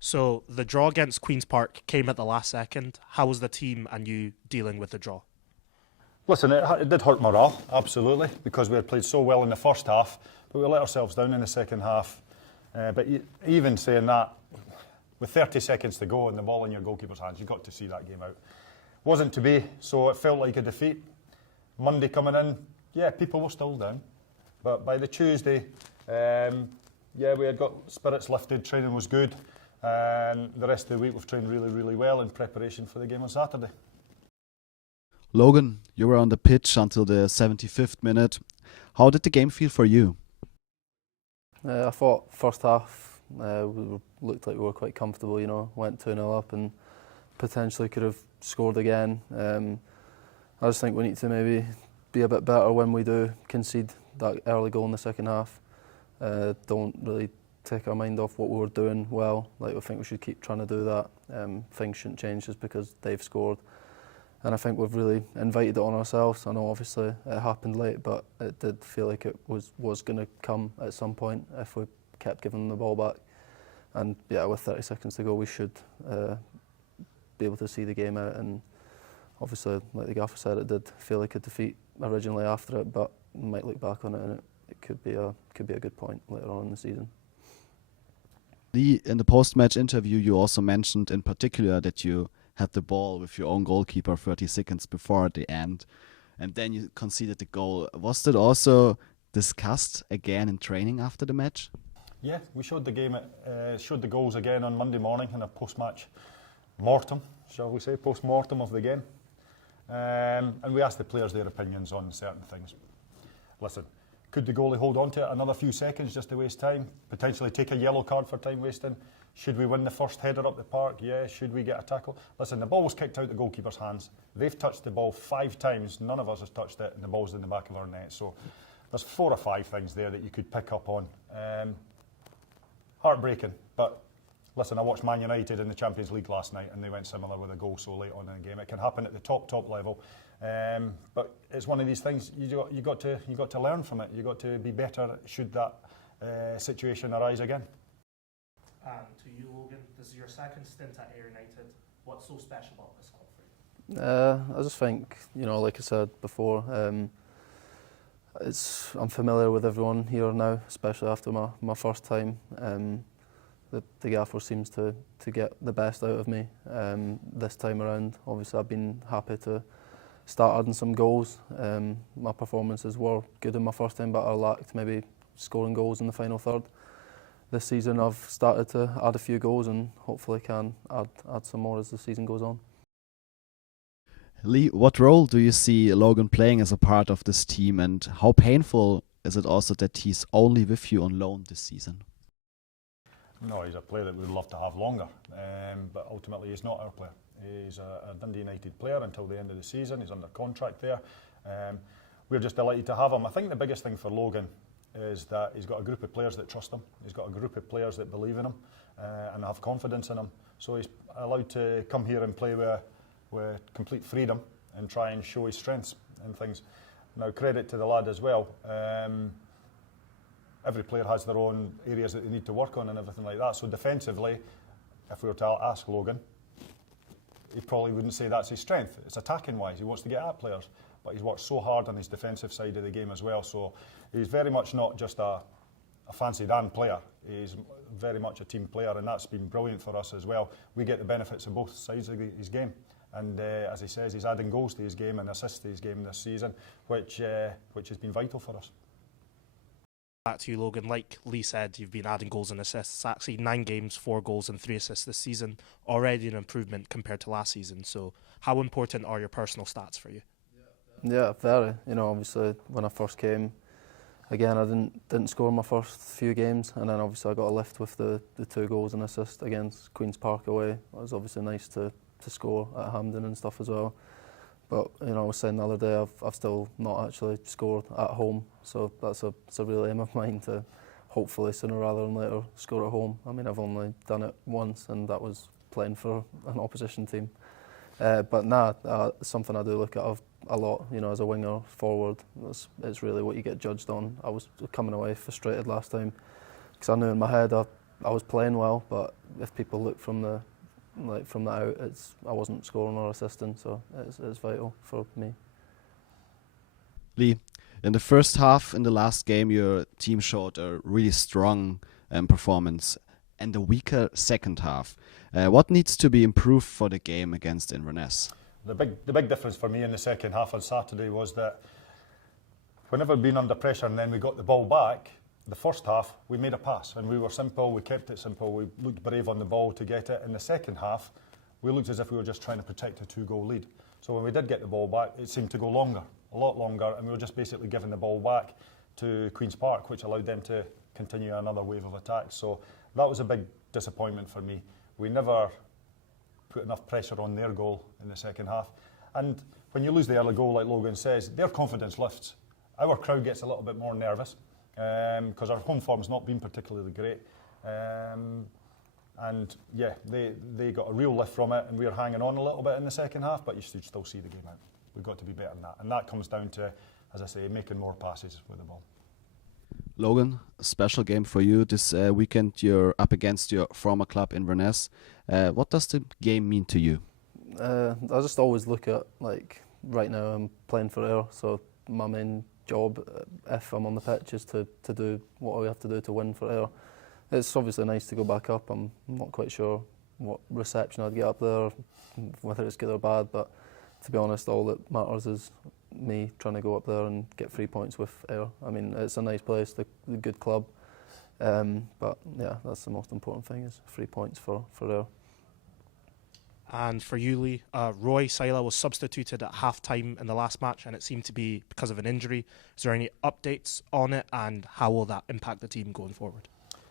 So the draw against Queen's Park came at the last second. How was the team and you dealing with the draw? Listen, it did hurt morale, absolutely, because we had played so well in the first half, but we let ourselves down in the second half. But even saying that, with 30 seconds to go and the ball in your goalkeeper's hands, you got to see that game out. Wasn't to be, so it felt like a defeat. Monday coming in, yeah, people were still down. But by the Tuesday, we had got spirits lifted, training was good, and the rest of the week we've trained really, really well in preparation for the game on Saturday. Logan, you were on the pitch until the 75th minute. How did the game feel for you? I thought first half looked like we were quite comfortable, went 2-0 up and potentially could have scored again. I just think we need to maybe be a bit better when we do concede that early goal in the second half. Don't really take our mind off what we were doing well. I think we should keep trying to do that. Things shouldn't change just because they've scored. And I think we've really invited it on ourselves. I know obviously it happened late, but it did feel like it was going to come at some point if we kept giving them the ball back. And yeah, with 30 seconds to go, we should be able to see the game out. And obviously, like the gaffer said, it did feel like a defeat originally after it, but we might look back on it and it could be a good point later on in the season. Lee, in the post-match interview, you also mentioned in particular that you had the ball with your own goalkeeper 30 seconds before the end, and then you conceded the goal. Was that also discussed again in training after the match? Yeah, we showed the goals again on Monday morning in a post-match mortem, shall we say, post-mortem of the game. And we asked the players their opinions on certain things. Listen, could the goalie hold on to it another few seconds just to waste time? Potentially take a yellow card for time wasting? Should we win the first header up the park? Yeah. Should we get a tackle? Listen, the ball was kicked out the goalkeeper's hands. They've touched the ball 5 times. None of us has touched it, and the ball's in the back of our net. So there's 4 or 5 things there that you could pick up on. Heartbreaking, but listen, I watched Man United in the Champions League last night, and they went similar with a goal so late on in the game. It can happen at the top level, but it's one of these things you got to learn from it. You got to be better should that situation arise again. And to you, Logan, this is your second stint at Ayr United. What's so special about this club for you? I just think, like I said before, I'm familiar with everyone here now, especially after my first time. The gaffer seems to get the best out of me this time around. Obviously, I've been happy to start adding some goals. My performances were good in my first time, but I lacked maybe scoring goals in the final third. This season, I've started to add a few goals and hopefully can add some more as the season goes on. Lee, what role do you see Logan playing as a part of this team, and how painful is it also that he's only with you on loan this season? No, he's a player that we'd love to have longer, but ultimately he's not our player. He's a Dundee United player until the end of the season. He's under contract there. We're just delighted to have him. I think the biggest thing for Logan is that he's got a group of players that trust him. He's got a group of players that believe in him and have confidence in him. So he's allowed to come here and play with complete freedom and try and show his strengths and things. Now, credit to the lad as well. Every player has their own areas that they need to work on and everything like that. So defensively, if we were to ask Logan, he probably wouldn't say that's his strength. It's attacking wise. He wants to get at players, but he's worked so hard on his defensive side of the game as well. So he's very much not just a fancy Dan player. He's very much a team player, and that's been brilliant for us as well. We get the benefits of both sides of his game. And as he says, he's adding goals to his game and assists to his game this season, which has been vital for us. Back to you, Logan. Like Lee said, you've been adding goals and assists. Actually, 9 games, 4 goals and 3 assists this season. Already an improvement compared to last season. So how important are your personal stats for you? Yeah, very. Obviously, when I first came, again, I didn't score my first few games, and then obviously I got a lift with the 2 goals and assists against Queen's Park away. It was obviously nice to score at Hampden and stuff as well. But I was saying the other day, I've still not actually scored at home, so it's a real aim of mine to hopefully sooner rather than later score at home. I mean, I've only done it once, and that was playing for an opposition team. But it's something I do look at a lot. As a winger forward, it's really what you get judged on. I was coming away frustrated last time because I knew in my head I I was playing well, but if people look from the out, I wasn't scoring or assisting, so it's vital for me. Lee, in the first half, in the last game, your team showed a really strong performance and a weaker second half. What needs to be improved for the game against Inverness? The big difference for me in the second half on Saturday was that whenever we'd been under pressure and then we got the ball back, the first half we made a pass and we were simple, we kept it simple, we looked brave on the ball to get it. In the second half, we looked as if we were just trying to protect a 2-goal lead. So when we did get the ball back, it seemed to go longer, a lot longer, and we were just basically giving the ball back to Queen's Park, which allowed them to continue another wave of attacks. So that was a big disappointment for me. We never put enough pressure on their goal in the second half. And when you lose the early goal, like Logan says, their confidence lifts. Our crowd gets a little bit more nervous because our home form's not been particularly great. And yeah, they got a real lift from it, and we were hanging on a little bit in the second half, but you should still see the game out. We've got to be better than that. And that comes down to, as I say, making more passes with the ball. Logan, a special game for you this weekend. You're up against your former club Inverness. What does the game mean to you? I just always look at, like, right now I'm playing for Ayr, so my main job, if I'm on the pitch, is to do what we have to do to win for Ayr. It's obviously nice to go back up. I'm not quite sure what reception I'd get up there, whether it's good or bad, but to be honest, all that matters is me trying to go up there and get 3 points with Ayr. I mean, it's a nice place, the good club, but yeah, that's the most important thing, is 3 points for Ayr. And for you, Lee, Roy Sila was substituted at half-time in the last match, and it seemed to be because of an injury. Is there any updates on it, and how will that impact the team going forward?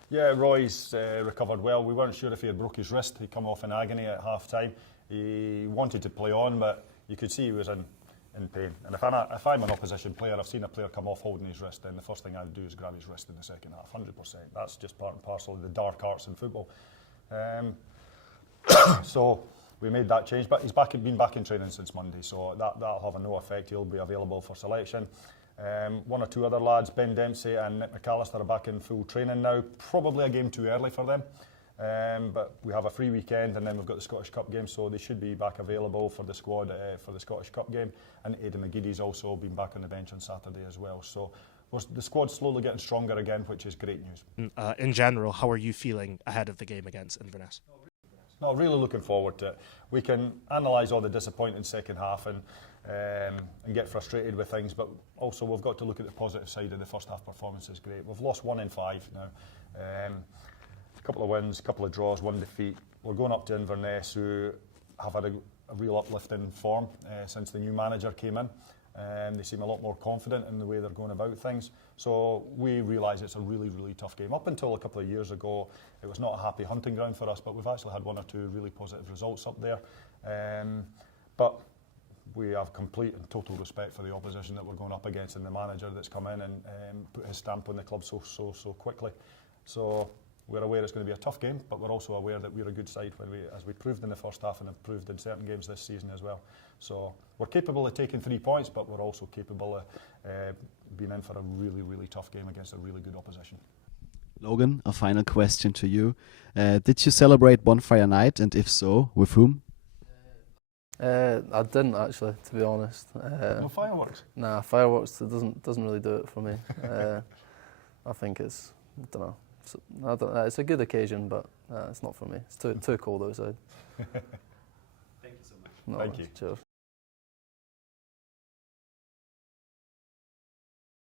Yeah, Roy's recovered well. We weren't sure if he had broke his wrist. He'd come off in agony at half-time. He wanted to play on, but you could see he was in pain. And if I'm an opposition player, I've seen a player come off holding his wrist, then the first thing I would do is grab his wrist in the second half, 100%. That's just part and parcel of the dark arts in football. So we made that change, but he's been back in training since Monday, so that'll have no effect. He'll be available for selection. One or two other lads, Ben Dempsey and Nick McAllister, are back in full training now. Probably a game too early for them, but we have a free weekend and then we've got the Scottish Cup game, so they should be back available for the squad for the Scottish Cup game. And Aidan McGeady's also been back on the bench on Saturday as well. So the squad's slowly getting stronger again, which is great news. In general, how are you feeling ahead of the game against Inverness? No, really looking forward to it. We can analyse all the disappointing second half and get frustrated with things, but also we've got to look at the positive side of the first half performance. Is great. We've lost 1 in 5 now. A couple of wins, a couple of draws, 1 defeat. We're going up to Inverness, who have had a real uplift in form since the new manager came in. They seem a lot more confident in the way they're going about things. So we realise it's a really, really tough game. Up until a couple of years ago, it was not a happy hunting ground for us, but we've actually had 1 or 2 really positive results up there. But we have complete and total respect for the opposition that we're going up against and the manager that's come in and put his stamp on the club so quickly. So we're aware it's going to be a tough game, but we're also aware that we're a good side, as we proved in the first half and have proved in certain games this season as well. So we're capable of taking 3 points, but we're also capable of being in for a really, really tough game against a really good opposition. Logan, a final question to you. Did you celebrate Bonfire Night, and if so, with whom? I didn't actually, to be honest. No fireworks? Nah, fireworks, it doesn't really do it for me. I think it's, I don't know. It's a good occasion, but it's not for me. It's too cold outside. Thank you so much. No, Thank you. Cheers.